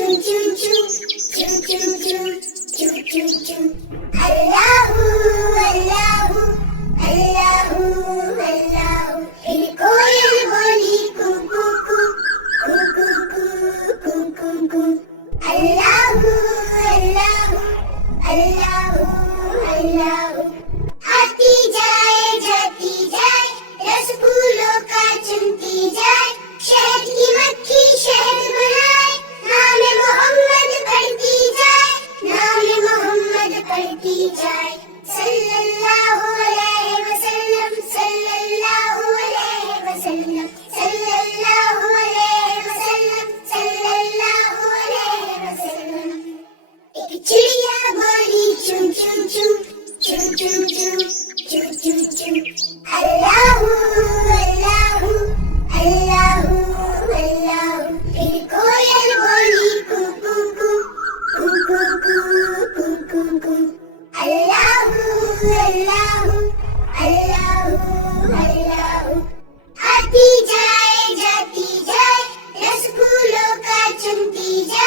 choo choo choo, choo choo choo, choo choo choo. Allahu, Allahu, Allahu, Allahu. फिर कोयल बोली कू कू कू, कू कू कू, कू कू कू. Allahu, Allahu, Allahu, Allahu. आती जाए जाती जाए, रस फूलों का चुनती जाए, शहद की मक्खी शहद बनाए, नाम मोहम्मद पढ़ती जाए, नाम मोहम्मद पढ़ती जाए. सल्लल्लाहु अलैहि वसल्लम, सल्लल्लाहु अलैहि वसल्लम, सल्लल्लाहु अलैहि वसल्लम, सल्लल्लाहु अलैहि वसल्लम. एक चिड़िया बोली चू चू चू, चू चू चू, चू चू चू. अल्लाहु अल्लाहु अल्लाहु अल्लाहु. फिर कोयल बोली कू कू कू, कू कू कू, कू कू कू. अल्लाहु अल्लाहु अल्लाहु अल्लाहु. आती जाए जाती जाए, रस फूलों का चुनती जाए,